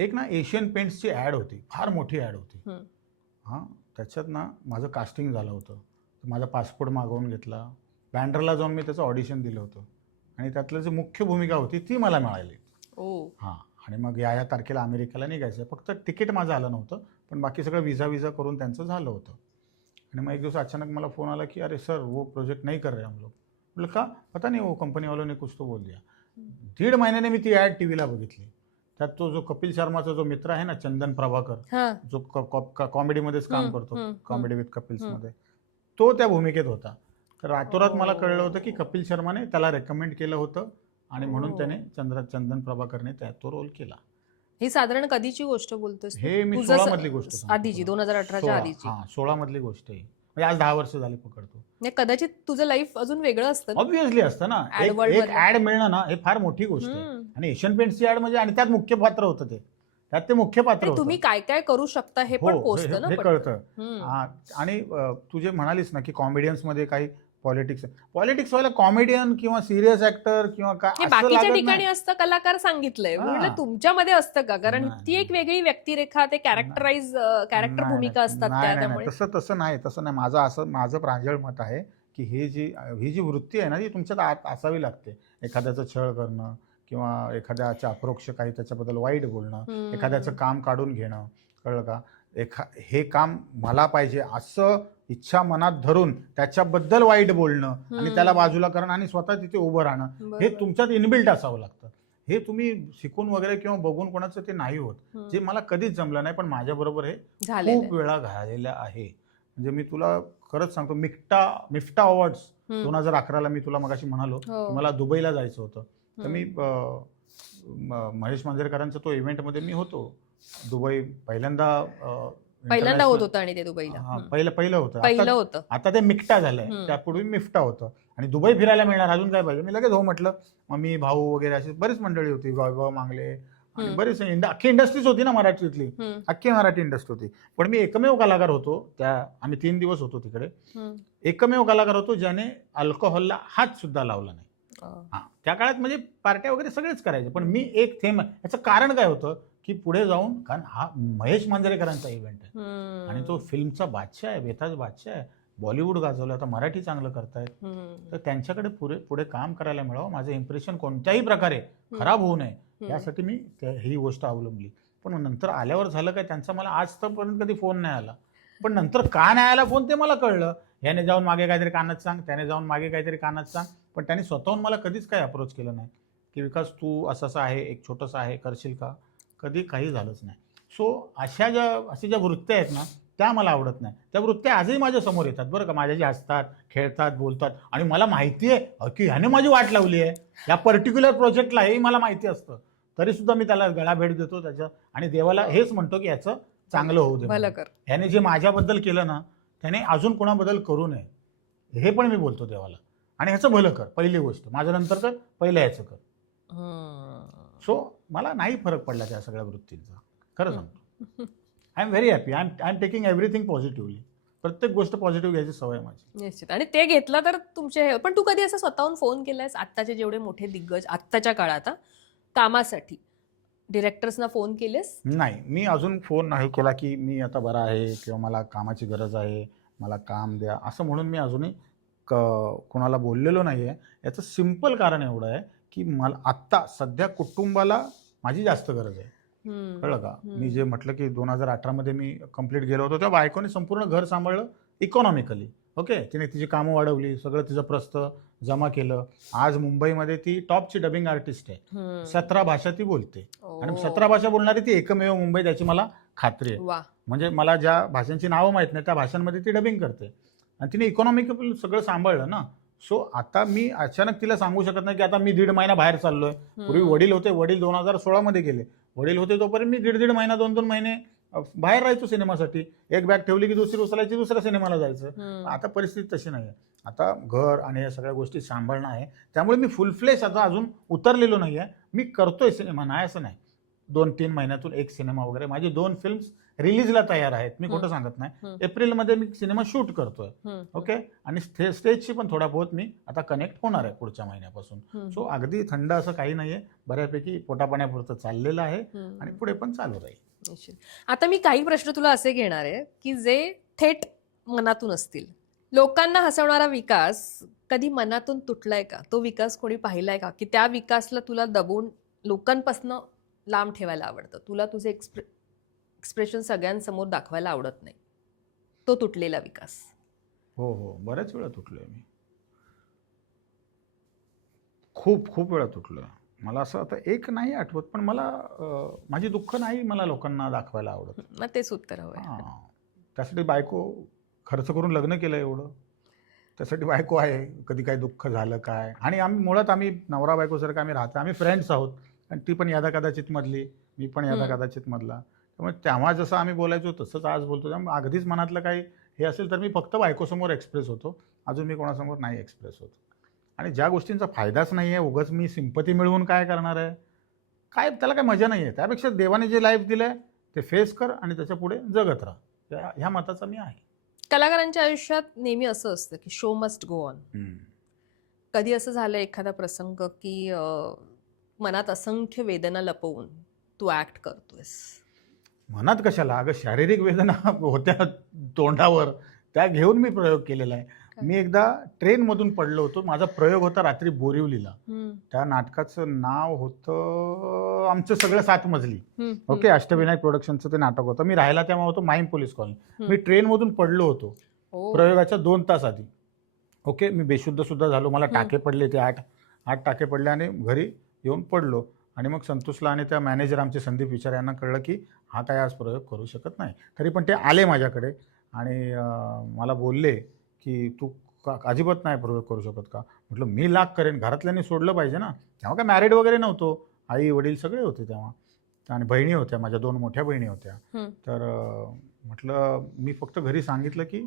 एक ना Asian पेंट्सची add होती, फार मोठी ॲड होती. हं. हां, त्याच्यात ना माझं कास्टिंग झालं होतं. माझा पासपोर्ट मागवून घेतला. बँड्राला जाऊन मी त्याचं ऑडिशन दिलं होतं आणि त्यातलं जी मुख्य भूमिका होती ती मला मिळाली. ओह! हां, आणि मग या तारखेला अमेरिकेला निघायचं. फक्त तिकीट माझं आलं नव्हतं, पण बाकी सगळं विजा करून त्यांचं झालं होतं. आणि मग एक दिवस अचानक मला फोन आला, की "अरे सर, वो प्रोजेक्ट नहीं कर रहे हम लोग." म्हटलं, "का?" "पता नहीं, वो कंपनी वालों ने कुछ तो बोल दिया." दीड महिन्याने मी ती ॲड टीव्हीला बघितली. त्यात तो जो कपिल शर्माचा जो मित्र आहे ना, चंदन प्रभाकर, हां. जो कॉमेडीमध्येच काम हं, करतो, हं, कॉमेडी विथ हं. कपिल्समध्ये, तो त्या भूमिकेत होता. तर रातोरात मला कळलं होतं, की ओह! कपिल शर्माने त्याला रेकमेंड केलं होतं आणि म्हणून ओह! त्याने चंदन प्रभाकरने त्यात तो रोल केला. ही साधारण कधीची गोष्ट बोलतोस तू? हे मी तुझं 16 मधली गोष्ट सांगतो आधीची तुला. 2018च्या आधीची. हां, 16 मधली गोष्ट आहे. म्हणजे आज 10 वर्ष झाली पकडतो. म्हणजे कदाचित तुझं लाईफ अजून वेगळं असतं ना? ऑब्व्हियसली असतं ना. ॲड एक वर्ल्डमधलं. ॲड मिळणं ना, हे फार मोठी गोष्ट आहे. हं. आणि एशियन पेंट्सची ॲड म्हणजे आणि त्यात मुख्य पात्र होतं ते. त्यात ते मुख्य पात्र आणि होतं. तुम्ही काय काय करू शकता हे पण हो, पोचतं ना हे पटकन. कळतं. हं. हां, आणि तू जे म्हणालीस ना, की कॉमेडियन्समध्ये काही पॉलिटिक्स व्हायला कॉमेडियन किंवा सीरियस ॲक्टर किंवा काय हे असं बाकीच्या लागत ठिकाणी नाही. असतं कलाकार सांगितलंय. हां. म्हटलं तुमच्यामध्ये असतं का? कारण नाही, ती एक वेगळी व्यक्तिरेखा, ते कॅरेक्टर नाही, भूमिका असतात नाही, नाही, त्यामुळे. तसं नाही. माझं प्रांजळ मत आहे, की ही जी वृत्ती आहे ना, ती तुमच्यात आत असावी लागते. एखाद्याचं छळ करणं किंवा एखाद्याच्या अपरोक्ष काही त्याच्याबद्दल वाईट बोलणं, एखाद्याचं काम काढून घेणं, कळलं का? हे काम मला पाहिजे असं इच्छा मनात धरून त्याच्याबद्दल वाईट बोलणं आणि त्याला बाजूला करणं आणि स्वतः तिथे उभं राहणं, हे बरोबर. तुमच्यात इनबिल्ट असावं लागतं. हे तुम्ही शिकून वगैरे किंवा बघून कोणाचं ते नाही होत. हं. जे मला कधीच जमलं नाही, पण माझ्याबरोबर हे झालेलं खूप वेळा झालेलं आहे. म्हणजे मी तुला खरंच सांगतो, मिफ्टा अवॉर्ड्स हं. 2011ला मी तुला मगाशी म्हणालो, हो. की मला दुबईला जायचं होतं. तर हं. मी महेश मांजरेकरांचा तो इव्हेंटमध्ये मी होतो. दुबई पहिल्यांदा पहिल्यांदा होत इंटरनॅशनल. होतं आणि ते दुबईला. हां, हं. पहिलं होतं. पहिलं होतं. आता ते मिफ्टा झालंय. हं. त्यापूर्वी मिफ्टा होतं आणि दुबई फिरायला मिळणार, अजून काय पाहिजे? मी लगेच हो म्हटलं. मग मी, भाऊ वगैरे अशी बरीच मंडळी होती. वैभव मांगले आणि हं. बरीच अख्खी इंडस्ट्रीच होती ना मराठीतली. हं. अख्खी मराठी इंडस्ट्री होती. पण मी एकमेव कलाकार होतो. आम्ही 3 दिवस होतो तिकडे. हं. एकमेव कलाकार होतो ज्याने अल्कोहोलला हात सुद्धा लावला नाही. हां, त्या काळात म्हणजे पार्ट्या वगैरे सगळेच करायचे. पण मी एक थेंब, याचं कारण काय होतं, की पुढे जाऊन, कारण हा महेश मांजरेकरांचा इव्हेंट आहे आणि तो फिल्मचा बादशाह आहे, बेताज बादशाह आहे. बॉलिवूड गाजवलं, आता मराठी चांगलं करतायत. तर त्यांच्याकडे पुढे काम करायला मिळावं, माझं इम्प्रेशन कोणत्याही प्रकारे खराब होऊ नये यासाठी मी ही गोष्ट अवलंबली. पण नंतर आल्यावर झालं काय, त्यांचा मला आजपर्यंत कधी फोन नाही आला. पण नंतर का नाही आला फोन ते मला कळलं. ह्याने जाऊन मागे काहीतरी कानात सांग, त्याने जाऊन मागे काहीतरी कानात सांग. पण त्यांनी स्वतःहून मला कधीच काही अप्रोच केलं नाही, की विकास तू असं आहे, एक छोटंसं आहे, करशील का? कधी काही झालंच नाही. सो अशा ज्या वृत्त्या आहेत ना, त्या मला आवडत नाही. त्या वृत्त्या आजही माझ्या समोर येतात बरं का. माझ्याशी हसतात, खेळतात, बोलतात आणि मला माहिती आहे, की ह्याने माझी वाट लावली आहे. या पर्टिक्युलर प्रोजेक्टला हेही मला माहिती असतं. तरीसुद्धा मी त्याला गळा भेट देतो त्याच्या आणि देवाला हेच म्हणतो, की याचं चांगलं होऊ दे. भलं कर. ह्याने जे माझ्याबद्दल केलं ना, त्याने अजून कोणाबद्दल करू नये. हे पण मी बोलतो देवाला. आणि ह्याचं भलं कर, पहिली गोष्ट. माझं नंतर कर, पहिलं ह्याचं कर. सो मला नाही फरक पडला त्या सगळ्या वृत्तींचा. खरं सांगतो. I am very happy. I am taking everything positively. प्रत्येक गोष्ट पॉझिटिव्ह घ्यायची सवय आहे माझी. निश्चित. आणि ते घेतलं तर तुमचे पण तू कधी असं स्वतःहून फोन केलायस आत्ताचे जेवढे मोठे दिग्गज आत्ताच्या काळात कामासाठी डिरेक्टर्सना फोन केलेस? नाही, मी अजून फोन नाही केला, की मी आता बरा आहे किंवा मला कामाची गरज आहे, मला काम द्या, असं म्हणून मी अजूनही कोणाला बोललेलो नाही आहे. याचं सिंपल कारण एवढं आहे, की मला आत्ता सध्या कुटुंबाला माझी जास्त गरज आहे. कळलं का? मी जे म्हटलं, की 2018 मध्ये मी कंप्लीट गेलो होतो, तेव्हा बायकोने संपूर्ण घर सांभाळलं इकॉनॉमिकली. ओके, तिने तिची कामं वाढवली, सगळं तिचं प्रस्थ जमा केलं. आज मुंबईमध्ये ती टॉपची डबिंग आर्टिस्ट आहे. 17 भाषा ती बोलते आणि 17 भाषा बोलणारी ती एकमेव मुंबईत, याची मला खात्री आहे. वा. म्हणजे मला ज्या भाषांची नावं माहीत नाही त्या भाषांमध्ये ती डबिंग करते आणि तिने इकॉनॉमिकल सगळं सांभाळलं ना. सो आता मी अचानक तिला सांगू शकत नाही, की आता मी 1.5 महिना बाहेर चाललोय. पूर्वी वडील होते, वडील 2016 मध्ये गेले. वडील होते तोपर्यंत मी 1.5 महिना 2 महिने बाहेर राहायचो सिनेमासाठी. एक बॅग ठेवली की दुसरी उचलायची, दुसऱ्या सिनेमाला जायचं. आता परिस्थिती तशी नाही आहे. आता घर आणि या सगळ्या गोष्टी सांभाळणं आहे. त्यामुळे मी फुल फ्लेश आता अजून उतरलेलो नाही आहे. मी करतोय सिनेमा, नाही असं नाही. 2-3 महिन्यातून एक सिनेमा वगैरे. माझी 2 फिल्म्स रिलीजला तयार आहेत, मी खोटं सांगत नाही. एप्रिलमध्ये मी सिनेमा शूट करतोय. ओके. आणि स्टेजशी पण थोडा बहुत मी आता कनेक्ट होणार आहे पुढच्या महिन्यापासून. सो अगदी थंड असं काही नाहीये, बऱ्यापैकी पोटापाण्यापुरतं चाललेलं आहे आणि पुढे पण चालू राहील. निश्चित. आता मी काही प्रश्न तुला असे घेणार आहे की जे थेट मनातून असतील. लोकांना हसवणारा विकास कधी मनातून तुटलाय का? तो विकास कोणी पाहिलाय का? की त्या विकासला तुला दबून लोकांपासून लांब ठेवायला आवडतं, तुला तुझे एक्सप्रेशन सगळ्यांसमोर दाखवायला आवडत नाही, तो तुटलेला विकास? हो, बऱ्याच वेळा तुटलोय मी. खूप वेळा तुटलोय. मला असं आता एक नाही आठवत, पण मला माझी दुःख नाही मला लोकांना दाखवायला आवडत. मग तेच उत्तर हवंय. हां. त्यासाठी बायको खर्च करून लग्न केलं एवढं. त्यासाठी बायको आहे. कधी काही दुःख झालं काय, आणि मुळात आम्ही नवरा बायकोसारखं आम्ही राहतो. आम्ही फ्रेंड्स आहोत आणि ती पण यदाकदाचित मधली, मी पण यदाकदाचित मधला. त्यामुळे तेव्हा जसं आम्ही बोलायचो तसंच आज बोलतो. त्यामुळे अगदीच मनातलं काही हे असेल तर मी फक्त बायकोसमोर एक्सप्रेस होतो. अजून मी कोणासमोर नाही एक्सप्रेस होत. आणि ज्या गोष्टींचा फायदाच नाही आहे, उगाच मी सिंपती मिळवून काय करणार आहे, काय त्याला काही मजा नाही आहे. त्यापेक्षा देवाने जे लाईफ दिलं आहे ते फेस कर आणि त्याच्या पुढे जगत राहा. ह्या मताचा मी आहे. कलाकारांच्या आयुष्यात नेहमी असं असतं की शो मस्ट गो ऑन. कधी असं झालं एखादा प्रसंग की मनात असंख्य वेदना लपवून तू ऍक्ट करतोयस? मनात कशाला, अगं शारीरिक वेदना होत्या तोंडावर, त्या घेऊन मी प्रयोग केलेला आहे. मी एकदा ट्रेनमधून पडलो होतो. माझा प्रयोग होता रात्री बोरिवलीला. त्या नाटकाचं नाव होतं आमचं सगळं 7 मजली. ओके. अष्टविनायक प्रोडक्शनचं ते नाटक होतं. मी राहायला तेव्हा होतो माहीम पोलीस कॉलनी. मी ट्रेनमधून पडलो होतो प्रयोगाच्या 2 तास आधी. ओके. मी बेशुद्ध सुद्धा झालो. मला टाके पडले, ते 8 टाके पडले आणि घरी येऊन पडलो. आणि मग संतोषला आणि त्या मॅनेजर आमचे संदीप विचार यांना कळलं की हा काय आज प्रयोग करू शकत नाही. तरी पण ते आले माझ्याकडे आणि मला बोलले की तू अजिबात नाही प्रयोग करू शकत का? म्हटलं मी लाख करेन, घरातल्यांनी सोडलं पाहिजे ना. तेव्हा काय मॅरिड वगैरे नव्हतो, आई वडील सगळे होते तेव्हा, आणि बहिणी होत्या, माझ्या 2 मोठ्या बहिणी होत्या. तर म्हटलं मी फक्त घरी सांगितलं की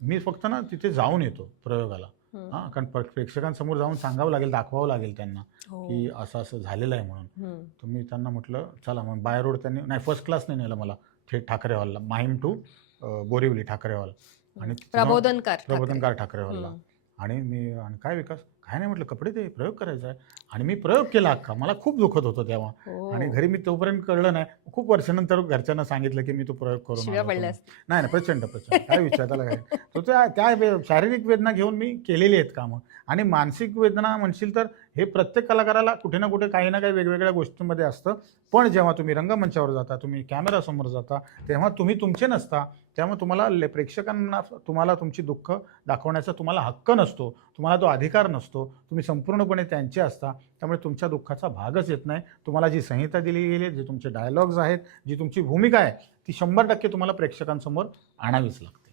मी फक्त ना तिथे जाऊन येतो प्रयोगाला. हां, कारण प्रेक्षकांसमोर जाऊन सांगावं लागेल, दाखवावं लागेल त्यांना की असं झालेलं आहे म्हणून. तर मी त्यांना म्हटलं चला. मग बाय रोड त्यांनी नाही, फर्स्ट क्लासने नेलं मला थेट ठाकरे हॉलला, माहीम टू बोरिवली ठाकरे हॉल, आणि प्रबोधनकार ठाकरे हॉलला. आणि काय विकास, काय नाही म्हटलं, कपडे ते प्रयोग करायचा आहे. आणि मी प्रयोग केला अख्खा. मला खूप दुखत होतं तेव्हा. आणि घरी मी तोपर्यंत कळलं नाही. खूप वर्षानंतर घरच्यांना सांगितलं की मी तो प्रयोग करून आलो. नाही, प्रचंड काय विचार त्याला काय. तो त्या शारीरिक वेदना घेऊन मी केलेली आहेत कामं. आणि मानसिक वेदना म्हणशील तर हे प्रत्येक कलाकाराला कुठे ना कुठे काही ना काही वेगवेगळ्या गोष्टींमध्ये असतं. पण जेव्हा तुम्ही रंगमंचावर जाता, तुम्ही कॅमेरासमोर जाता, तेव्हा तुम्ही तुमचे नसता. त्यामुळे तुम्हाला प्रेक्षकांना तुम्हाला तुमची दुःख दाखवण्याचा तुम्हाला हक्क नसतो, तुम्हाला तो अधिकार नसतो. तुम्ही संपूर्णपणे त्यांचे असता. त्यामुळे तुमच्या दुःखाचा भागच येत नाही. तुम्हाला जी संहिता दिली गेली आहे, जे तुमचे डायलॉग्स आहेत, जी तुमची भूमिका आहे, ती 100% तुम्हाला प्रेक्षकांसमोर आणावीच लागते.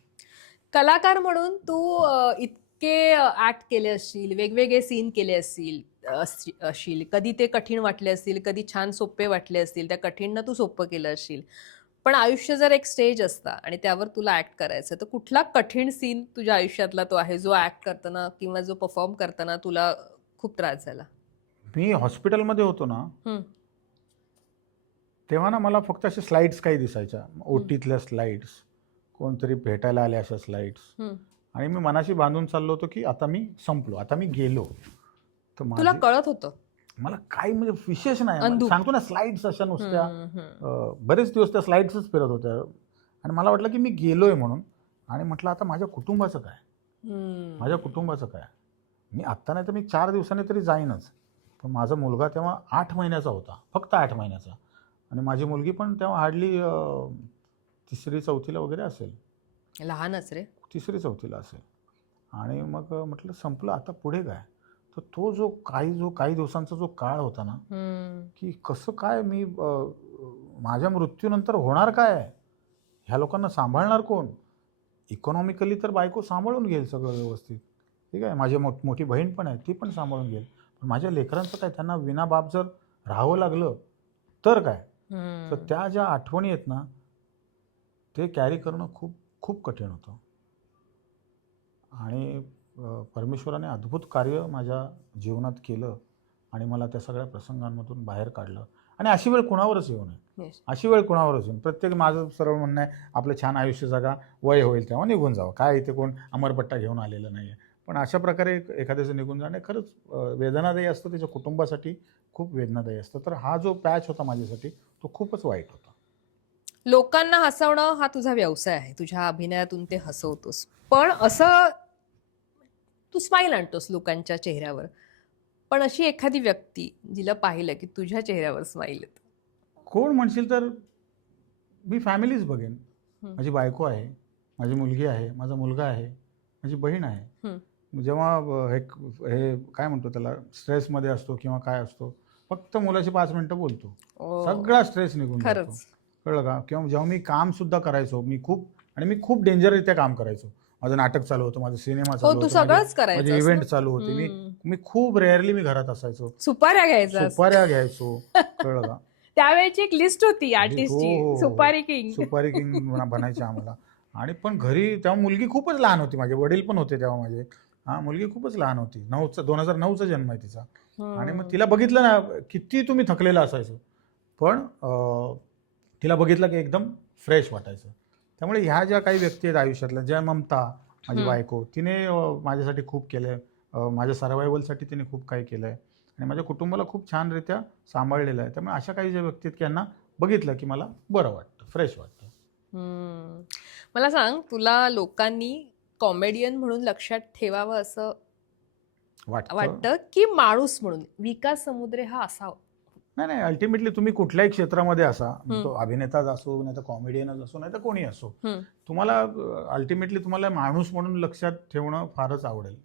कलाकार म्हणून तू इतके ऍक्ट केले असतील, वेगवेगळे सीन केले असतील, कधी ते कठीण वाटले असतील, कधी छान सोपे वाटले असतील, त्या कठीणनं तू सोपं केलं असशील. पण आयुष्य जर एक स्टेज असता आणि त्यावर तुला ऍक्ट करायचं, तर कुठला कठीण सीन तुझ्या आयुष्यातला तो आहे जो ऍक्ट करताना किंवा जो परफॉर्म करताना तुला खूप त्रास झाला? मी हॉस्पिटलमध्ये होतो ना, तेव्हा ना मला फक्त अशा स्लाइड्स काही दिसायच्या, ओटीतल्या स्लाइड्स, कोणतरी भेटायला आले अशा स्लाइड्स. आणि मी मनाशी बांधून चाललो होतो की आता मी संपलो, आता मी गेलो. तर तुला कळत होतं? मला काही म्हणजे विशेष नाही, सांगतो ना, स्लाइड्स अशा नुसत्या बरेच दिवस त्या स्लाइड्सच फिरत होत्या. आणि मला वाटलं की मी गेलोय म्हणून. आणि म्हटलं आता माझ्या कुटुंबाचं काय, माझ्या कुटुंबाचं काय. मी आत्ता नाही तर मी 4 दिवसांनी तरी जाईनच. पण माझा मुलगा तेव्हा 8 महिन्याचा होता, फक्त 8 महिन्याचा. आणि माझी मुलगी पण तेव्हा हार्डली 3री-4थीला वगैरे असेल, लहानच रे, 3री-4थीला असेल. आणि मग म्हटलं संपलं, आता पुढे काय. तर तो जो काही दिवसांचा जो काळ होता ना, की कसं काय मी माझ्या मृत्यूनंतर होणार काय, ह्या लोकांना सांभाळणार कोण. इकॉनॉमिकली तर बायको सांभाळून घेईल सगळं व्यवस्थित, ठीक आहे, माझी मोठी बहीण पण आहे, ती पण सांभाळून घेईल. पण माझ्या लेकरांचं काय, त्यांना विना बाप जर राहावं लागलं तर काय. तर त्या ज्या आठवणी आहेत ना, ते कॅरी करणं खूप खूप कठीण होतं. आणि परमेश्वराने अद्भुत कार्य माझ्या जीवनात केलं आणि मला त्या सगळ्या प्रसंगांमधून बाहेर काढलं. आणि अशी वेळ कुणावरच येऊ नये. Yes. अशी वेळ कुणावरच येऊन प्रत्येक माझं सरळ म्हणणं आहे आपलं छान आयुष्य जगा, वय होईल तेव्हा निघून जावं. काय इथे कोण अमरपट्टा घेऊन आलेलं नाही आहे. पण अशा प्रकारे एखाद्याचं निघून जाणे खरंच वेदनादायी असतं, त्याच्या कुटुंबासाठी खूप वेदनादायी असतं. तर हा जो पॅच होता माझ्यासाठी तो खूपच वाईट होता. लोकांना हसवणं हा तुझा व्यवसाय आहे, तुझ्या अभिनयातून ते हसवतोस, पण असं तू स्माईल आणतोस लोकांच्या चेहऱ्यावर, पण अशी एखादी व्यक्ती जिला पाहिलं की तुझ्या चेहऱ्यावर स्माईल येतं? कोण म्हणशील तर मी फॅमिलीच बघेन. हं. माझी बायको आहे, माझी मुलगी आहे, माझा मुलगा आहे, माझी बहीण आहे. जेव्हा हे काय म्हणतो त्याला स्ट्रेसमध्ये असतो किंवा काय असतो, फक्त मुलाशी 5 मिनिटं बोलतो, सगळा स्ट्रेस निघून जातो. खरंच. कळलं का? किंवा जेव्हा मी काम सुद्धा करायचो, मी खूप डेंजररित्या काम करायचो. माझं नाटक चालू होतं, माझा सिनेमा हो, चालू तू होतं, सगळंच माझे करायचं इव्हेंट चालू होते. मी खूप रेअरली मी घरात असायचो, सुपाऱ्या घ्यायचा सुपाऱ्या घ्यायचो. कळलं का? त्यावेळेची एक लिस्ट होती आर्टिस्टची, हो, हो, हो. सुपारी किंग. सुपारी किंग बनायचे आम्हाला. आणि पण घरी तेव्हा मुलगी खूपच लहान होती, माझे वडील पण होते तेव्हा माझे. मुलगी खूपच लहान होती, 2009चा जन्म आहे तिचा. आणि मग तिला बघितलं ना, किती तुम्ही थकलेला असायचो, पण तिला बघितलं की एकदम फ्रेश वाटायचं. त्यामुळे ह्या ज्या काही व्यक्ती आहेत आयुष्यातल्या, ज्या ममता माझी बायको, तिने माझ्यासाठी खूप केलंय, माझ्या सर्वायवलसाठी तिने खूप काही केलंय आणि माझ्या कुटुंबाला खूप छानरित्या सांभाळलेलं आहे. त्यामुळे अशा काही ज्या व्यक्ती आहेत की यांना बघितलं की मला बरं वाटतं, फ्रेश वाटतं. मला सांग, तुला लोकांनी कॉमेडियन म्हणून लक्षात ठेवावं असं वाटतं की माणूस म्हणून? विकास समुद्रे हा असा नाही, अल्टिमेटली तुम्ही कुठल्याही क्षेत्रामध्ये असा, तो अभिनेताच असो, नाही तर कॉमेडियनच असो, नाही तर कोणी असो, तुम्हाला अल्टिमेटली तुम्हाला माणूस म्हणून लक्षात ठेवणं फारच आवडेल.